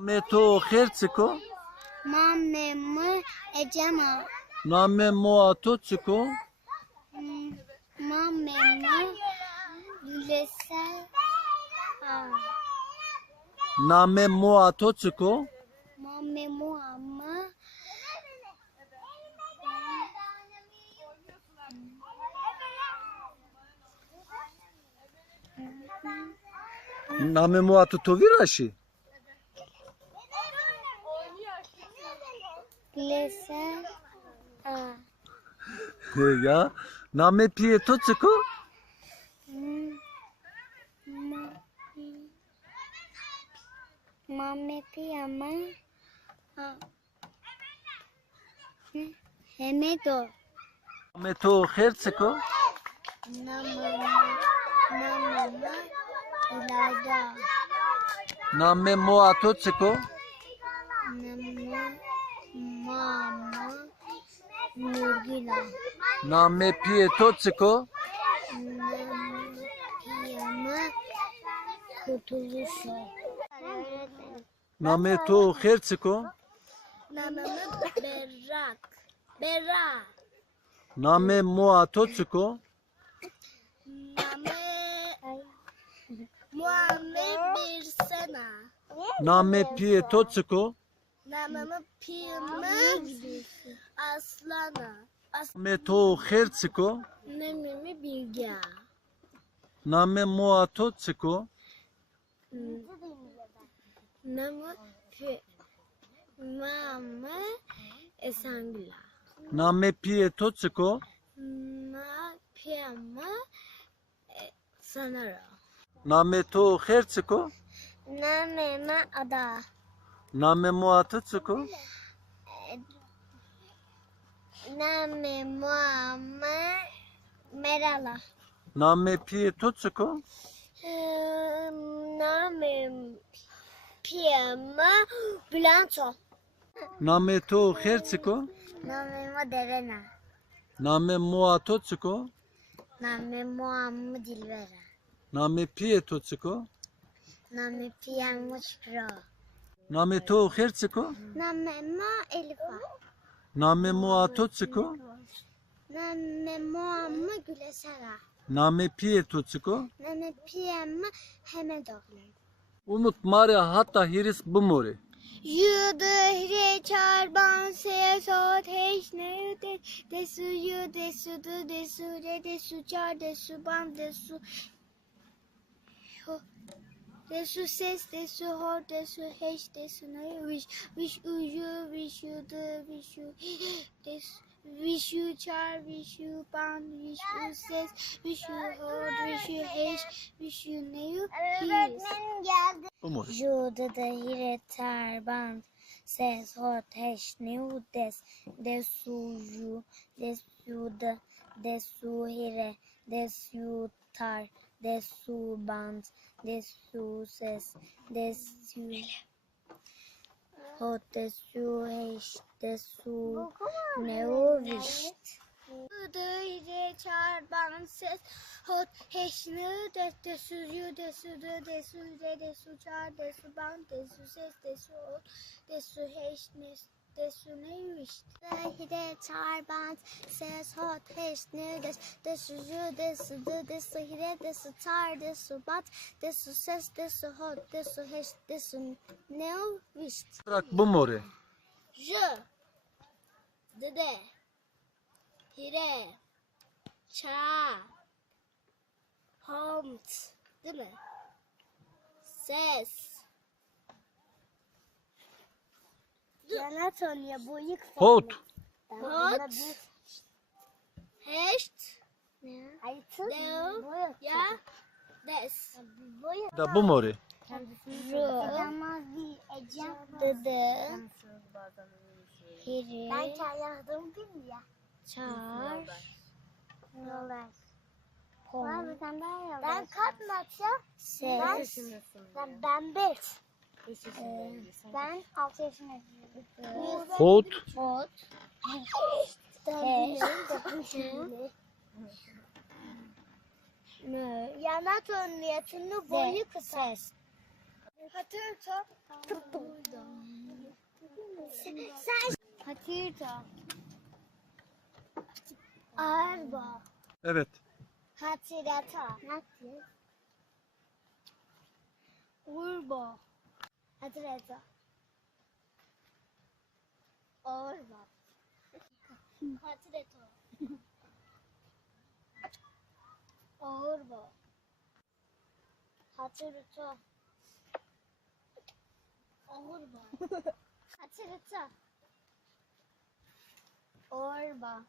Meto Hertziko, Mamemu ecema. Name Moatotsiko, Mamemu gülesel. Name Moatotsiko, Mamemu ama. Name Moatotovirashi, Gülesel. ya, Name Pietotsiko, Mamepi ama. Hemedo. Meto Hertziko, Namama İlayda. Name Moatotsiko, Mama Nurgila. Name Pietotsiko, Piyama Kurtuluşu. Name To Hertziko, Namamı Berrak. Name Moatotsiko, Muhammed Birsena. Name Pietotsiko, Namamı Piyama Aslana. Name To Hertziko, Namamı Bilge. Name Moatotsiko, Namı Mama Esangula. Name Pietotsiko, Ma Piyama Sanara. Name To Hertziko, Namema Ada. Name Moatotsiko, Name Muamma Merala. Name Pietotsiko, Name Piyama Blanco. Name To Hertziko, Name Derena. Name Moatotsiko, Name Muamma Dilvera. Name Pietotsiko, Name Piyama Şükra. Name To Hertziko, Name Ma Elifa. Name Moatotsiko, Name Muamma Gülesera. Name Pietotsiko, Name Piyama Hemedoglu. Umut Maria hatta Hiris Bumuri. Yudu hire çarban se so teşne desu yu desu du desu re desu çar desu ban desu desu ses desu hor desu heş desu ne wish uyu wish you du wish you desu wish you çar wish you ban wish you ses wish you hor wish you heş wish you ne you his. Bumuri. Juda da hire tarban ses hoteş nu desu ju desu da desu hire desu tar desu band desu ses desu hot desu heş desu neuvişt. Juda hire tarban ses hot heş nu desu ju desu da desu re desu çar desu band desu ses desu hot desu heş desu neuvişt. Hire tarban ses hot heş nu desu ju desu da desu hire desu tar desu band desu ses desu hot desu heş desu neuvişt. Bırak Bumuri. J Dede Hire Ça Homt değil mi? Ses Yanatonya boyuk Hot, Hot Heşt Deo Ya Des da Bumuri. Dede Hiri Ben çay yazdım değil mi ya? Çar Yollar. Pom Sen daha yaz. Ben kaç maç ya? Ses Ben 5. Ben 6 yaşındayım. Hot, Hot Nö Yanatonya boyu kısa. Ses Hatır top. Hatırda. Arba. Evet. Hatırata. Urba. Hatırata. Orba. Hatırata. Orba. Hatırata. Orba. Hatırata. Orba.